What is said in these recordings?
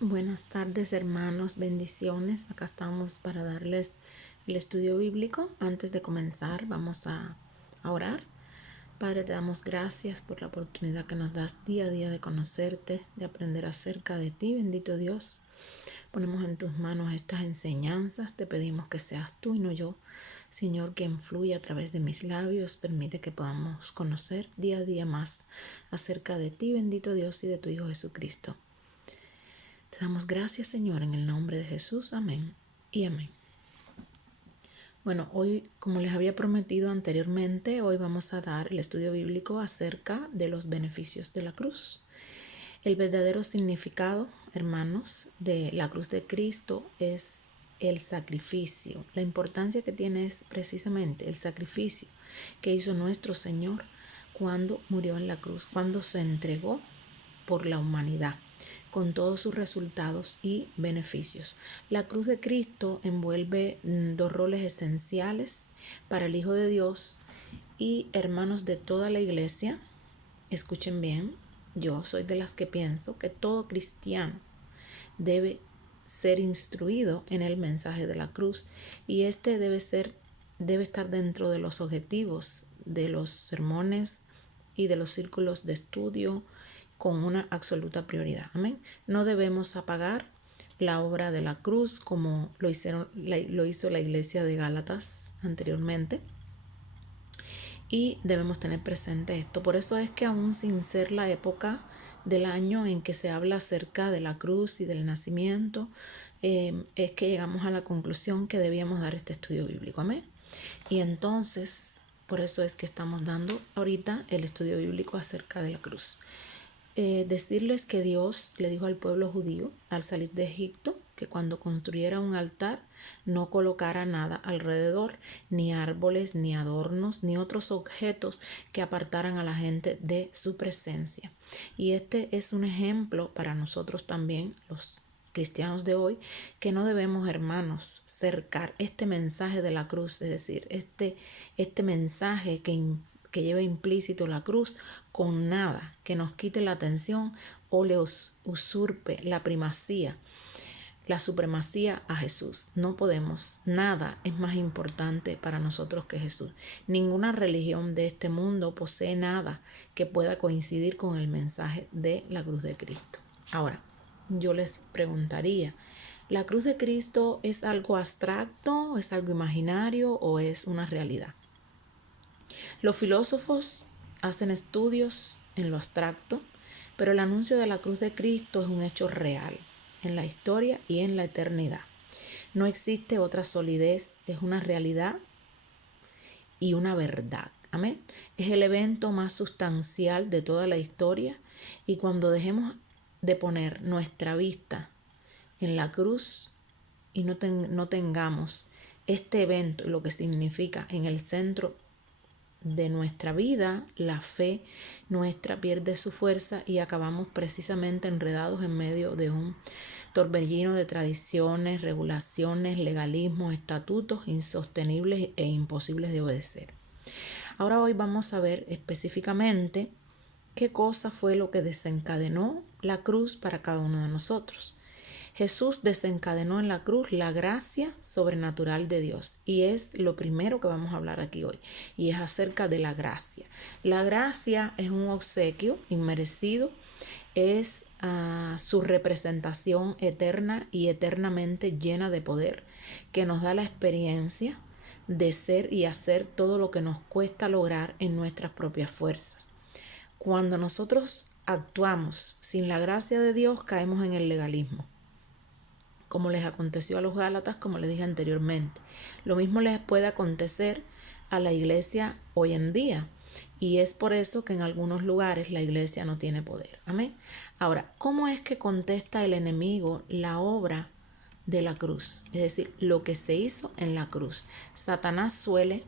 Buenas tardes, hermanos, bendiciones. Acá estamos para darles el estudio bíblico. Antes de comenzar, vamos a orar. Padre, te damos gracias por la oportunidad que nos das día a día de conocerte, de aprender acerca de ti, bendito Dios. Ponemos en tus manos estas enseñanzas. Te pedimos que seas tú y no yo, Señor, que influya a través de mis labios. Permite que podamos conocer día a día más acerca de ti, bendito Dios, y de tu Hijo Jesucristo. Te damos gracias, Señor, en el nombre de Jesús. Amén y amén. Bueno, hoy, como les había prometido anteriormente, hoy vamos a dar el estudio bíblico acerca de los beneficios de la cruz. El verdadero significado, hermanos, de la cruz de Cristo es el sacrificio. La importancia que tiene es precisamente el sacrificio que hizo nuestro Señor cuando murió en la cruz, cuando se entregó por la humanidad, con todos sus resultados y beneficios. La cruz de Cristo envuelve dos roles esenciales para el Hijo de Dios y hermanos de toda la iglesia. Escuchen bien, yo soy de las que pienso que todo cristiano debe ser instruido en el mensaje de la cruz y este debe estar dentro de los objetivos de los sermones y de los círculos de estudio con una absoluta prioridad. Amén. No debemos apagar la obra de la cruz como lo hizo la iglesia de Gálatas anteriormente. Y debemos tener presente esto. Por eso es que aún sin ser la época del año en que se habla acerca de la cruz y del nacimiento, es que llegamos a la conclusión que debíamos dar este estudio bíblico. Amén. Y entonces, por eso es que estamos dando ahorita el estudio bíblico acerca de la cruz. Decirles que Dios le dijo al pueblo judío al salir de Egipto que cuando construyera un altar no colocara nada alrededor, ni árboles, ni adornos, ni otros objetos que apartaran a la gente de su presencia. Y este es un ejemplo para nosotros también, los cristianos de hoy, que no debemos, hermanos, cercar este mensaje de la cruz, es decir, este mensaje que lleva implícito la cruz con nada que nos quite la atención o le usurpe la primacía, la supremacía a Jesús. No podemos, nada es más importante para nosotros que Jesús. Ninguna religión de este mundo posee nada que pueda coincidir con el mensaje de la cruz de Cristo. Ahora, yo les preguntaría, ¿la cruz de Cristo es algo abstracto, es algo imaginario o es una realidad? Los filósofos hacen estudios en lo abstracto, pero el anuncio de la cruz de Cristo es un hecho real en la historia y en la eternidad. No existe otra solidez, es una realidad y una verdad. Amén. Es el evento más sustancial de toda la historia y cuando dejemos de poner nuestra vista en la cruz y no tengamos este evento y lo que significa en el centro de nuestra vida, la fe nuestra pierde su fuerza y acabamos precisamente enredados en medio de un torbellino de tradiciones, regulaciones, legalismos, estatutos insostenibles e imposibles de obedecer. Ahora hoy vamos a ver específicamente qué cosa fue lo que desencadenó la cruz para cada uno de nosotros. Jesús desencadenó en la cruz la gracia sobrenatural de Dios y es lo primero que vamos a hablar aquí hoy y es acerca de la gracia. La gracia es un obsequio inmerecido, es su representación eterna y eternamente llena de poder que nos da la experiencia de ser y hacer todo lo que nos cuesta lograr en nuestras propias fuerzas. Cuando nosotros actuamos sin la gracia de Dios, caemos en el legalismo, como les aconteció a los Gálatas, como les dije anteriormente. Lo mismo les puede acontecer a la iglesia hoy en día. Y es por eso que en algunos lugares la iglesia no tiene poder. Amén. Ahora, ¿cómo es que contesta el enemigo la obra de la cruz? Es decir, lo que se hizo en la cruz. Satanás suele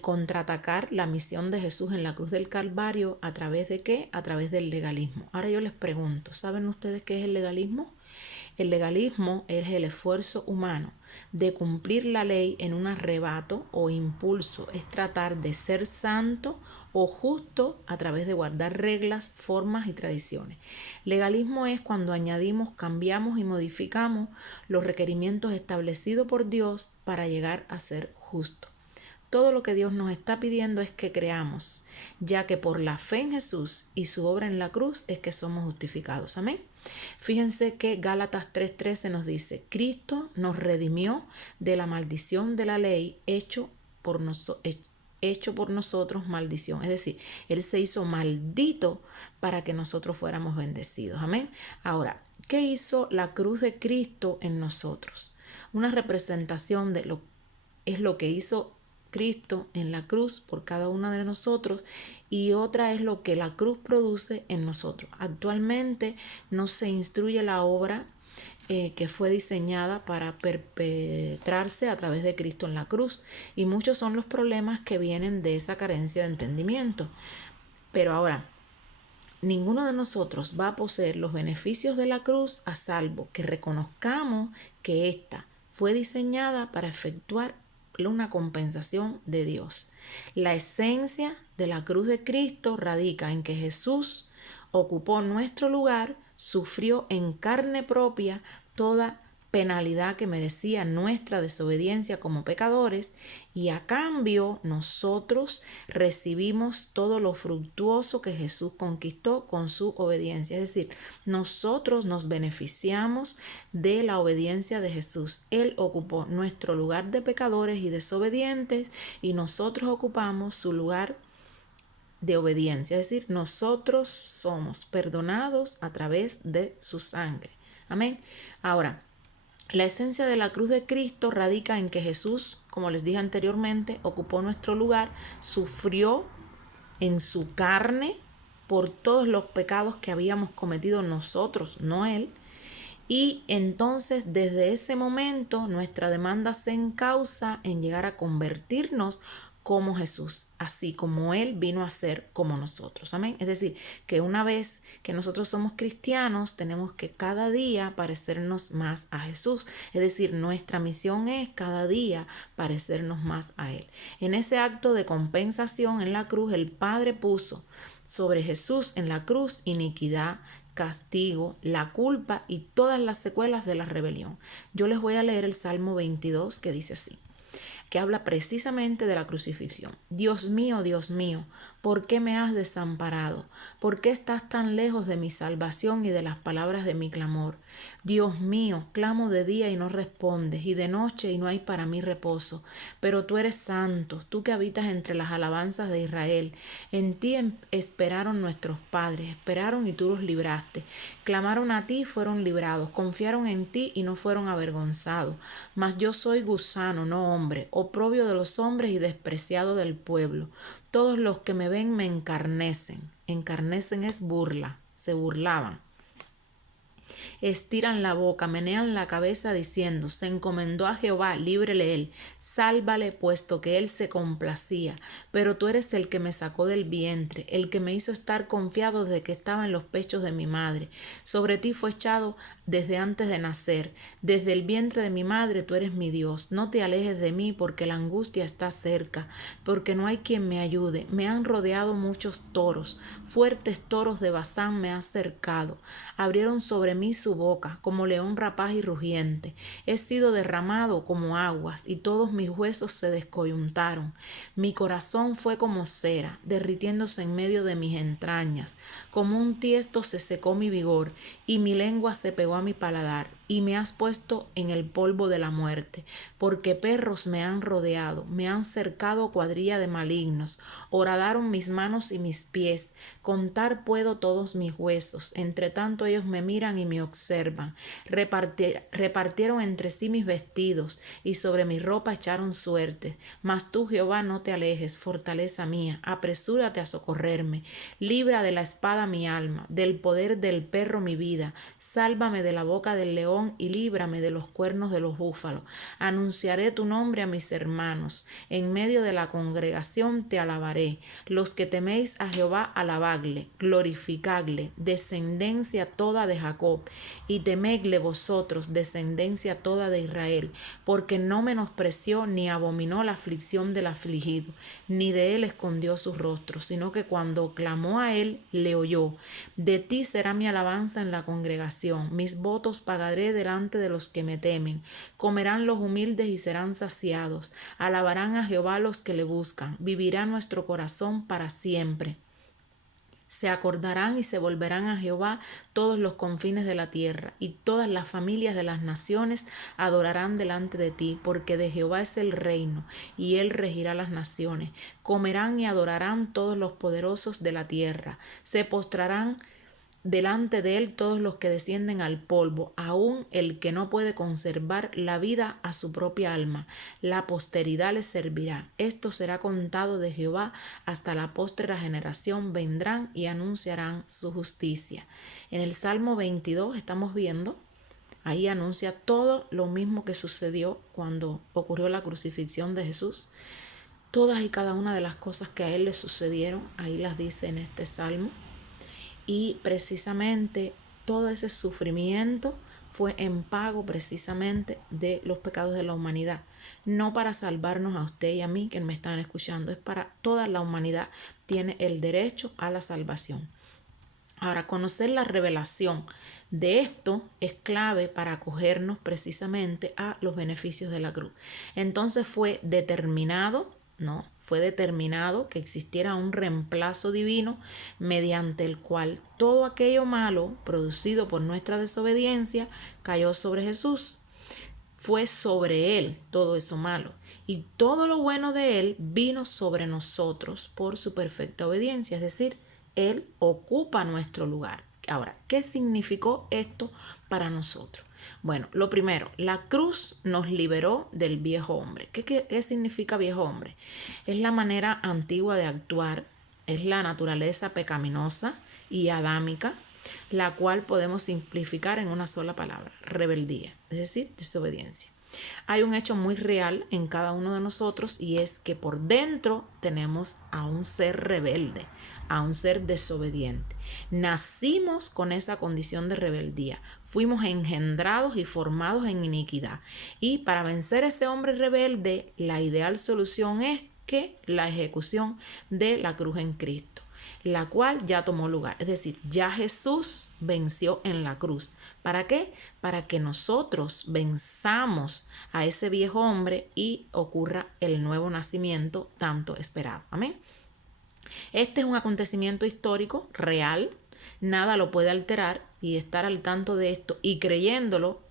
contraatacar la misión de Jesús en la cruz del Calvario a través de ¿qué? A través del legalismo. Ahora yo les pregunto, ¿saben ustedes qué es el legalismo? El legalismo es el esfuerzo humano de cumplir la ley en un arrebato o impulso. Es tratar de ser santo o justo a través de guardar reglas, formas y tradiciones. Legalismo es cuando añadimos, cambiamos y modificamos los requerimientos establecidos por Dios para llegar a ser justo. Todo lo que Dios nos está pidiendo es que creamos, ya que por la fe en Jesús y su obra en la cruz es que somos justificados. Amén. Fíjense que Gálatas 3:13 nos dice, Cristo nos redimió de la maldición de la ley hecho por nosotros maldición. Es decir, Él se hizo maldito para que nosotros fuéramos bendecidos. Amén. Ahora, ¿qué hizo la cruz de Cristo en nosotros? Una representación de lo que hizo Cristo en la cruz por cada uno de nosotros, y otra es lo que la cruz produce en nosotros. Actualmente no se instruye la obra que fue diseñada para perpetrarse a través de Cristo en la cruz, y muchos son los problemas que vienen de esa carencia de entendimiento. Pero ahora, ninguno de nosotros va a poseer los beneficios de la cruz a salvo que reconozcamos que ésta fue diseñada para efectuar una compensación de Dios. La esencia de la cruz de Cristo radica en que Jesús ocupó nuestro lugar, sufrió en carne propia toda penalidad que merecía nuestra desobediencia como pecadores, y a cambio nosotros recibimos todo lo fructuoso que Jesús conquistó con su obediencia. Es decir, nosotros nos beneficiamos de la obediencia de Jesús. Él ocupó nuestro lugar de pecadores y desobedientes, y nosotros ocupamos su lugar de obediencia. Es decir, nosotros somos perdonados a través de su sangre. Amén. Ahora, la esencia de la cruz de Cristo radica en que Jesús, como les dije anteriormente, ocupó nuestro lugar, sufrió en su carne por todos los pecados que habíamos cometido nosotros, no Él. Y entonces desde ese momento nuestra demanda se encausa en llegar a convertirnos como Jesús, así como Él vino a ser como nosotros. Amén. Es decir, que una vez que nosotros somos cristianos, tenemos que cada día parecernos más a Jesús. Es decir, nuestra misión es cada día parecernos más a Él. En ese acto de compensación en la cruz, el Padre puso sobre Jesús en la cruz iniquidad, castigo, la culpa y todas las secuelas de la rebelión. Yo les voy a leer el Salmo 22 que dice así, que habla precisamente de la crucifixión. Dios mío, ¿por qué me has desamparado? ¿Por qué estás tan lejos de mi salvación y de las palabras de mi clamor? Dios mío, clamo de día y no respondes, y de noche y no hay para mí reposo. Pero tú eres santo, tú que habitas entre las alabanzas de Israel. En ti esperaron nuestros padres, esperaron y tú los libraste. Clamaron a ti y fueron librados, confiaron en ti y no fueron avergonzados. Mas yo soy gusano, no hombre, oprobio de los hombres y despreciado del pueblo. Todos los que me ven me encarnecen. Encarnecen es burla, se burlaban. Estiran la boca, menean la cabeza diciendo, se encomendó a Jehová, líbrele él, sálvale, puesto que él se complacía. Pero tú eres el que me sacó del vientre, el que me hizo estar confiado desde que estaba en los pechos de mi madre. Sobre ti fue echado desde antes de nacer, desde el vientre de mi madre tú eres mi Dios. No te alejes de mí, porque la angustia está cerca, porque no hay quien me ayude. Me han rodeado muchos toros, fuertes toros de Basán me han cercado. Abrieron sobre mí su boca, como león rapaz y rugiente. He sido derramado como aguas, y todos mis huesos se descoyuntaron. Mi corazón fue como cera, derritiéndose en medio de mis entrañas. Como un tiesto se secó mi vigor, y mi lengua se pegó a mi paladar. Y me has puesto en el polvo de la muerte, porque perros me han rodeado, me han cercado cuadrilla de malignos, horadaron mis manos y mis pies, contar puedo todos mis huesos, entre tanto ellos me miran y me observan, repartieron entre sí mis vestidos, y sobre mi ropa echaron suerte. Mas tú, Jehová, no te alejes, fortaleza mía, apresúrate a socorrerme, libra de la espada mi alma, del poder del perro mi vida, sálvame de la boca del león león y líbrame de los cuernos de los búfalos. Anunciaré tu nombre a mis hermanos. En medio de la congregación te alabaré. Los que teméis a Jehová, alabadle, glorificadle, descendencia toda de Jacob, y temedle vosotros, descendencia toda de Israel, porque no menospreció ni abominó la aflicción del afligido, ni de él escondió su rostro, sino que cuando clamó a él, le oyó. De ti será mi alabanza en la congregación, mis votos pagaré delante de los que me temen. Comerán los humildes y serán saciados. Alabarán a Jehová los que le buscan. Vivirá nuestro corazón para siempre. Se acordarán y se volverán a Jehová todos los confines de la tierra, y todas las familias de las naciones adorarán delante de ti, porque de Jehová es el reino, y él regirá las naciones. Comerán y adorarán todos los poderosos de la tierra. Se postrarán delante de él todos los que descienden al polvo, aun el que no puede conservar la vida a su propia alma. La posteridad le servirá. Esto será contado de Jehová hasta la póstrera generación. Vendrán y anunciarán su justicia. En el Salmo 22 estamos viendo, ahí anuncia todo lo mismo que sucedió cuando ocurrió la crucifixión de Jesús. Todas y cada una de las cosas que a él le sucedieron, ahí las dice en este Salmo. Y precisamente todo ese sufrimiento fue en pago precisamente de los pecados de la humanidad. No para salvarnos a usted y a mí que me están escuchando, es para toda la humanidad. Tiene el derecho a la salvación. Ahora, conocer la revelación de esto es clave para acogernos precisamente a los beneficios de la cruz. Entonces fue determinado que existiera un reemplazo divino mediante el cual todo aquello malo producido por nuestra desobediencia cayó sobre Jesús. Fue sobre él todo eso malo, y todo lo bueno de él vino sobre nosotros por su perfecta obediencia, es decir, él ocupa nuestro lugar. Ahora, ¿qué significó esto para nosotros? Bueno, lo primero, la cruz nos liberó del viejo hombre. ¿Qué significa viejo hombre? Es la manera antigua de actuar, es la naturaleza pecaminosa y adámica, la cual podemos simplificar en una sola palabra: rebeldía, es decir, desobediencia. Hay un hecho muy real en cada uno de nosotros, y es que por dentro tenemos a un ser rebelde, a un ser desobediente. Nacimos con esa condición de rebeldía, fuimos engendrados y formados en iniquidad, y para vencer a ese hombre rebelde, la ideal solución es que la ejecución de la cruz en Cristo, la cual ya tomó lugar. Es decir, ya Jesús venció en la cruz. ¿Para qué? Para que nosotros venzamos a ese viejo hombre y ocurra el nuevo nacimiento tanto esperado. Amén. Este es un acontecimiento histórico real, nada lo puede alterar, y estar al tanto de esto y creyéndolo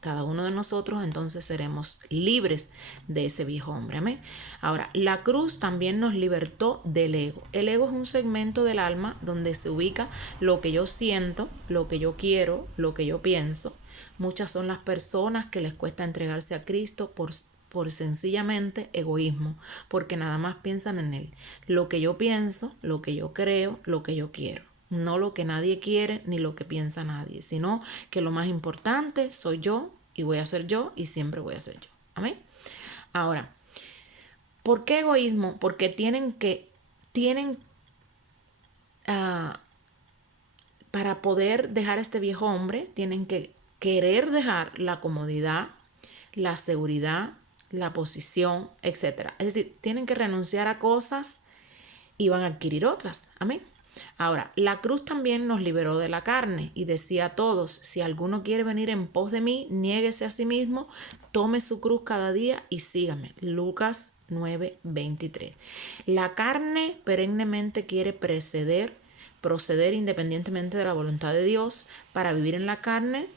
cada uno de nosotros, entonces seremos libres de ese viejo hombre. Amén. Ahora, la cruz también nos libertó del ego. El ego es un segmento del alma donde se ubica lo que yo siento, lo que yo quiero, lo que yo pienso. Muchas son las personas que les cuesta entregarse a Cristo por sencillamente egoísmo, porque nada más piensan en él. Lo que yo pienso, lo que yo creo, lo que yo quiero. No lo que nadie quiere ni lo que piensa nadie, sino que lo más importante soy yo y voy a ser yo y siempre voy a ser yo. Amén. Ahora, ¿por qué egoísmo? Porque para poder dejar este viejo hombre, tienen que querer dejar la comodidad, la seguridad, la posición, etc. Es decir, tienen que renunciar a cosas y van a adquirir otras. Amén. Ahora, la cruz también nos liberó de la carne y decía a todos: si alguno quiere venir en pos de mí, niéguese a sí mismo, tome su cruz cada día y sígame. Lucas 9:23. La carne perennemente quiere proceder independientemente de la voluntad de Dios. Para vivir en la carne,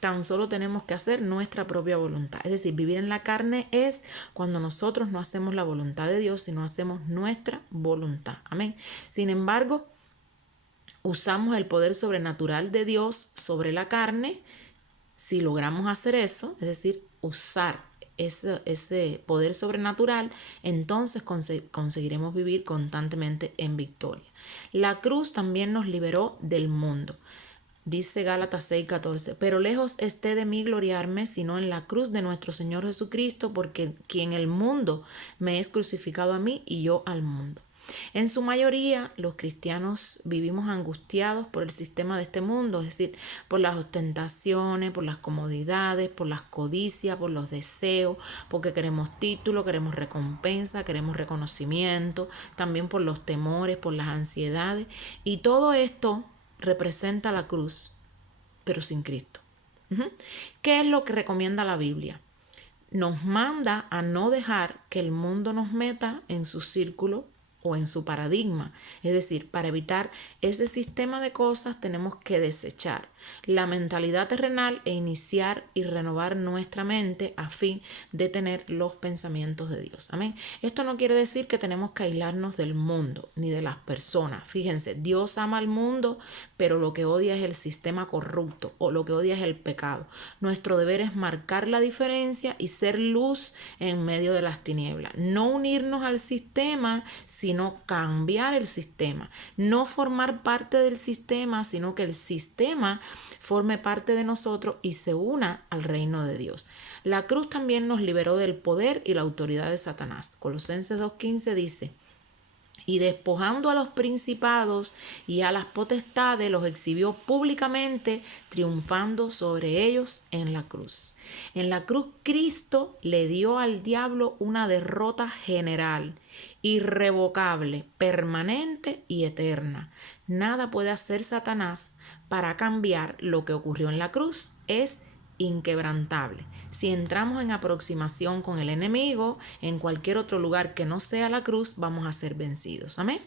tan solo tenemos que hacer nuestra propia voluntad. Es decir, vivir en la carne es cuando nosotros no hacemos la voluntad de Dios, sino hacemos nuestra voluntad. Amén. Sin embargo, usamos el poder sobrenatural de Dios sobre la carne. Si logramos hacer eso, es decir, usar ese poder sobrenatural, entonces conseguiremos vivir constantemente en victoria. La cruz también nos liberó del mundo. Dice Gálatas 6:14, pero lejos esté de mí gloriarme, sino en la cruz de nuestro Señor Jesucristo, porque quien el mundo me es crucificado a mí y yo al mundo. En su mayoría, los cristianos vivimos angustiados por el sistema de este mundo, es decir, por las ostentaciones, por las comodidades, por las codicias, por los deseos, porque queremos título, queremos recompensa, queremos reconocimiento, también por los temores, por las ansiedades, y todo esto representa la cruz, pero sin Cristo. ¿Qué es lo que recomienda la Biblia? Nos manda a no dejar que el mundo nos meta en su círculo o en su paradigma. Es decir, para evitar ese sistema de cosas tenemos que desechar la mentalidad terrenal e iniciar y renovar nuestra mente a fin de tener los pensamientos de Dios. Amén. Esto no quiere decir que tenemos que aislarnos del mundo ni de las personas. Fíjense, Dios ama al mundo, pero lo que odia es el sistema corrupto o lo que odia es el pecado. Nuestro deber es marcar la diferencia y ser luz en medio de las tinieblas. No unirnos al sistema, sino cambiar el sistema. No formar parte del sistema, sino que el sistema forme parte de nosotros y se una al reino de Dios. La cruz también nos liberó del poder y la autoridad de Satanás. Colosenses 2:15 dice, y despojando a los principados y a las potestades, los exhibió públicamente, triunfando sobre ellos en la cruz. En la cruz Cristo le dio al diablo una derrota general, irrevocable, permanente y eterna. Nada puede hacer Satanás para cambiar lo que ocurrió en la cruz. Es inquebrantable. Si entramos en aproximación con el enemigo en cualquier otro lugar que no sea la cruz, vamos a ser vencidos. Amén.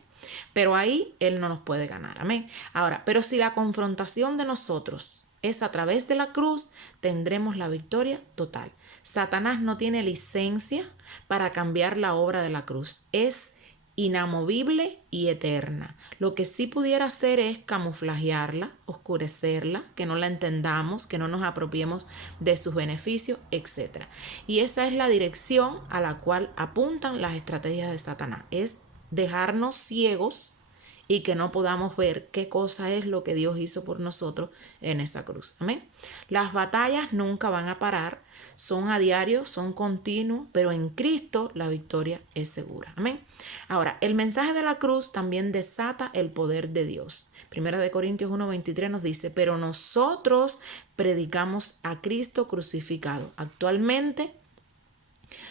Pero ahí él no nos puede ganar. Amén. Ahora, pero si la confrontación de nosotros es a través de la cruz, tendremos la victoria total. Satanás no tiene licencia para cambiar la obra de la cruz. Es inamovible y eterna. Lo que sí pudiera hacer es camuflajearla, oscurecerla, que no la entendamos, que no nos apropiemos de sus beneficios, etc. Y esa es la dirección a la cual apuntan las estrategias de Satanás. Es dejarnos ciegos y que no podamos ver qué cosa es lo que Dios hizo por nosotros en esa cruz. Amén. Las batallas nunca van a parar, son a diario, son continuos, pero en Cristo la victoria es segura. Amén. Ahora, el mensaje de la cruz también desata el poder de Dios. Primera de Corintios 1:23 nos dice, pero nosotros predicamos a Cristo crucificado. Actualmente,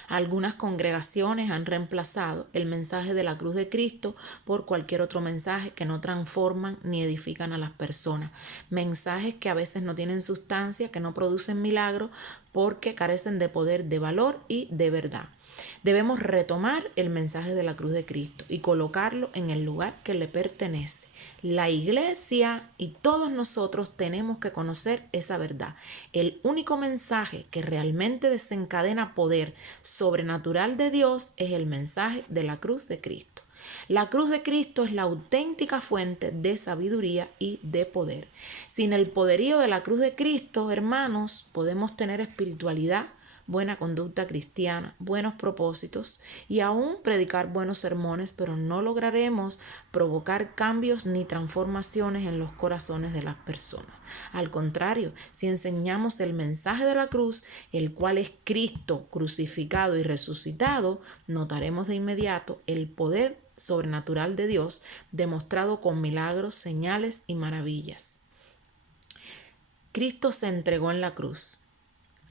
algunas congregaciones han reemplazado el mensaje de la cruz de Cristo por cualquier otro mensaje que no transforman ni edifican a las personas. Mensajes que a veces no tienen sustancia, que no producen milagros porque carecen de poder, de valor y de verdad. Debemos retomar el mensaje de la cruz de Cristo y colocarlo en el lugar que le pertenece. La iglesia y todos nosotros tenemos que conocer esa verdad. El único mensaje que realmente desencadena poder sobrenatural de Dios es el mensaje de la cruz de Cristo. La cruz de Cristo es la auténtica fuente de sabiduría y de poder. Sin el poderío de la cruz de Cristo, hermanos, podemos tener espiritualidad, buena conducta cristiana, buenos propósitos y aún predicar buenos sermones, pero no lograremos provocar cambios ni transformaciones en los corazones de las personas. Al contrario, si enseñamos el mensaje de la cruz, el cual es Cristo crucificado y resucitado, notaremos de inmediato el poder sobrenatural de Dios demostrado con milagros, señales y maravillas. Cristo se entregó en la cruz,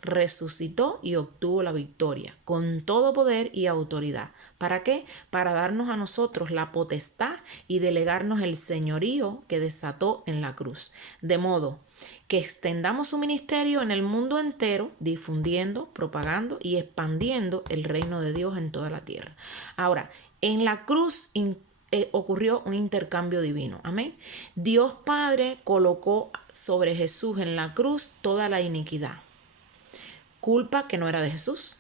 resucitó y obtuvo la victoria con todo poder y autoridad. ¿Para qué? Para darnos a nosotros la potestad y delegarnos el señorío que desató en la cruz. De modo que extendamos su ministerio en el mundo entero, difundiendo, propagando y expandiendo el reino de Dios en toda la tierra. Ahora, en la cruz ocurrió un intercambio divino. Amén. Dios Padre colocó sobre Jesús en la cruz toda la iniquidad, culpa que no era de Jesús,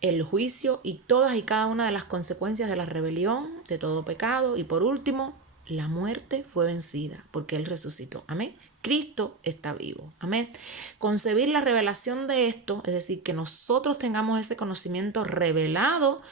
el juicio y todas y cada una de las consecuencias de la rebelión, de todo pecado, y por último, la muerte fue vencida porque Él resucitó. Amén. Cristo está vivo. Amén. Concebir la revelación de esto, es decir, que nosotros tengamos ese conocimiento revelado,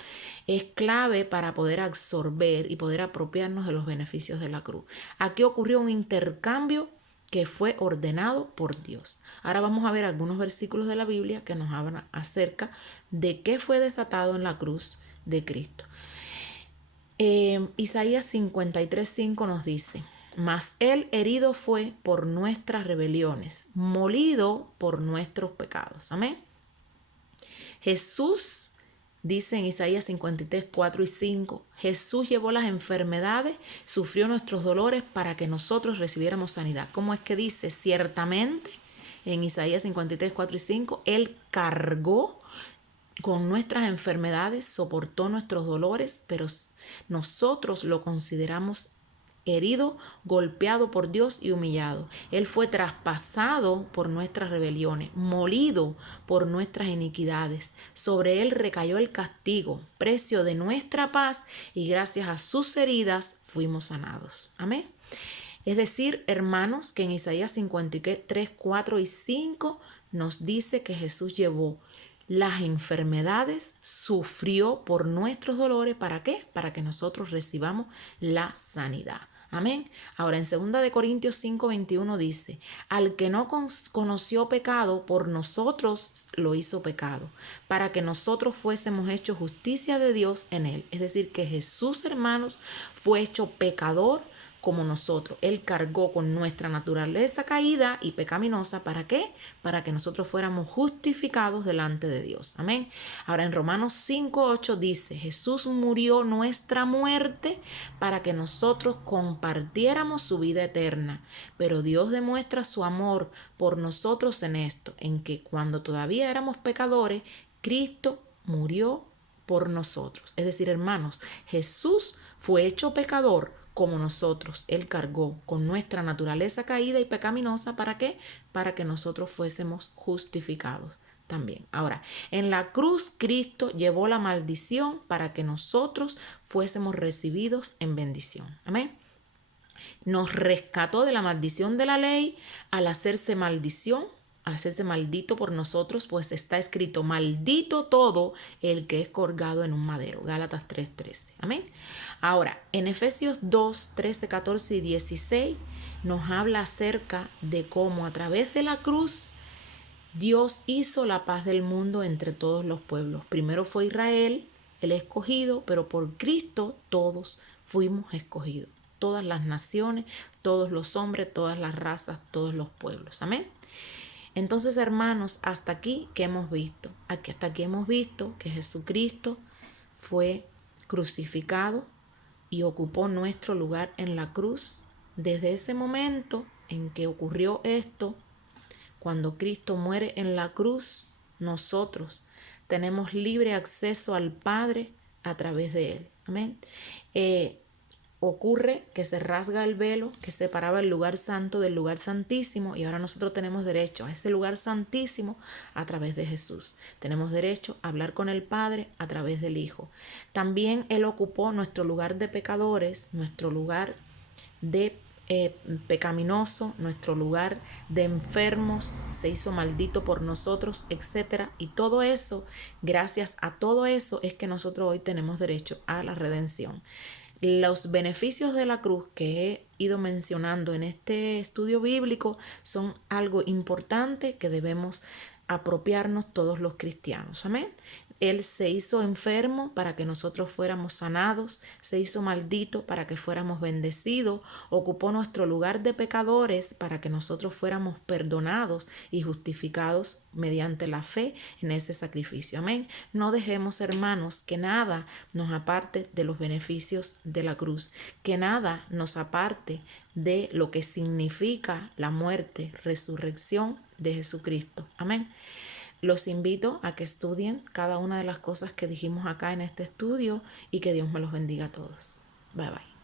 es clave para poder absorber y poder apropiarnos de los beneficios de la cruz. Aquí ocurrió un intercambio que fue ordenado por Dios. Ahora vamos a ver algunos versículos de la Biblia que nos hablan acerca de qué fue desatado en la cruz de Cristo. Isaías 53:5 nos dice: mas él herido fue por nuestras rebeliones, molido por nuestros pecados. Amén. Jesús, dice en Isaías 53:4-5, Jesús llevó las enfermedades, sufrió nuestros dolores para que nosotros recibiéramos sanidad. ¿Cómo es que dice? Ciertamente, en Isaías 53:4-5, Él cargó con nuestras enfermedades, soportó nuestros dolores, pero nosotros lo consideramos herido, golpeado por Dios y humillado. Él fue traspasado por nuestras rebeliones, molido por nuestras iniquidades. Sobre él recayó el castigo, precio de nuestra paz, y gracias a sus heridas fuimos sanados. Amén. Es decir, hermanos, que en Isaías 53, 4 y 5 nos dice que Jesús llevó las enfermedades, sufrió por nuestros dolores. ¿Para qué? Para que nosotros recibamos la sanidad. Amén. Ahora en 2 Corintios 5:21 dice: al que no conoció pecado, por nosotros lo hizo pecado, para que nosotros fuésemos hechos justicia de Dios en él. Es decir, que Jesús, hermanos, fue hecho pecador como nosotros. Él cargó con nuestra naturaleza caída y pecaminosa. ¿Para qué? Para que nosotros fuéramos justificados delante de Dios. Amén. Ahora en Romanos 5:8 dice: Jesús murió nuestra muerte para que nosotros compartiéramos su vida eterna. Pero Dios demuestra su amor por nosotros en esto, en que cuando todavía éramos pecadores, Cristo murió por nosotros. Es decir, hermanos, Jesús fue hecho pecador como nosotros. Él cargó con nuestra naturaleza caída y pecaminosa. ¿Para qué? Para que nosotros fuésemos justificados también. Ahora, en la cruz Cristo llevó la maldición para que nosotros fuésemos recibidos en bendición. Amén. Nos rescató de la maldición de la ley al hacerse maldición, al hacerse maldito por nosotros, pues está escrito: maldito todo el que es colgado en un madero. Gálatas 3:13. Amén. Ahora, en Efesios 2:13, 14 y 16 nos habla acerca de cómo a través de la cruz Dios hizo la paz del mundo entre todos los pueblos. Primero fue Israel, el escogido, pero por Cristo todos fuimos escogidos. Todas las naciones, todos los hombres, todas las razas, todos los pueblos. Amén. Entonces, hermanos, hasta aquí, ¿qué hemos visto? Hasta aquí hemos visto que Jesucristo fue crucificado y ocupó nuestro lugar en la cruz. Desde ese momento en que ocurrió esto, cuando Cristo muere en la cruz, nosotros tenemos libre acceso al Padre a través de Él. Amén. Ocurre que se rasga el velo que separaba el lugar santo del lugar santísimo, y ahora nosotros tenemos derecho a ese lugar santísimo a través de Jesús. Tenemos derecho a hablar con el Padre a través del Hijo. También Él ocupó nuestro lugar de pecadores, nuestro lugar de pecaminoso, nuestro lugar de enfermos, se hizo maldito por nosotros, etcétera. Y todo eso, gracias a todo eso, es que nosotros hoy tenemos derecho a la redención. Los beneficios de la cruz que he ido mencionando en este estudio bíblico son algo importante que debemos apropiarnos todos los cristianos. Amén. Él se hizo enfermo para que nosotros fuéramos sanados, se hizo maldito para que fuéramos bendecidos, ocupó nuestro lugar de pecadores para que nosotros fuéramos perdonados y justificados mediante la fe en ese sacrificio. Amén. No dejemos, hermanos, que nada nos aparte de los beneficios de la cruz, que nada nos aparte de lo que significa la muerte, resurrección de Jesucristo. Amén. Los invito a que estudien cada una de las cosas que dijimos acá en este estudio y que Dios me los bendiga a todos. Bye bye.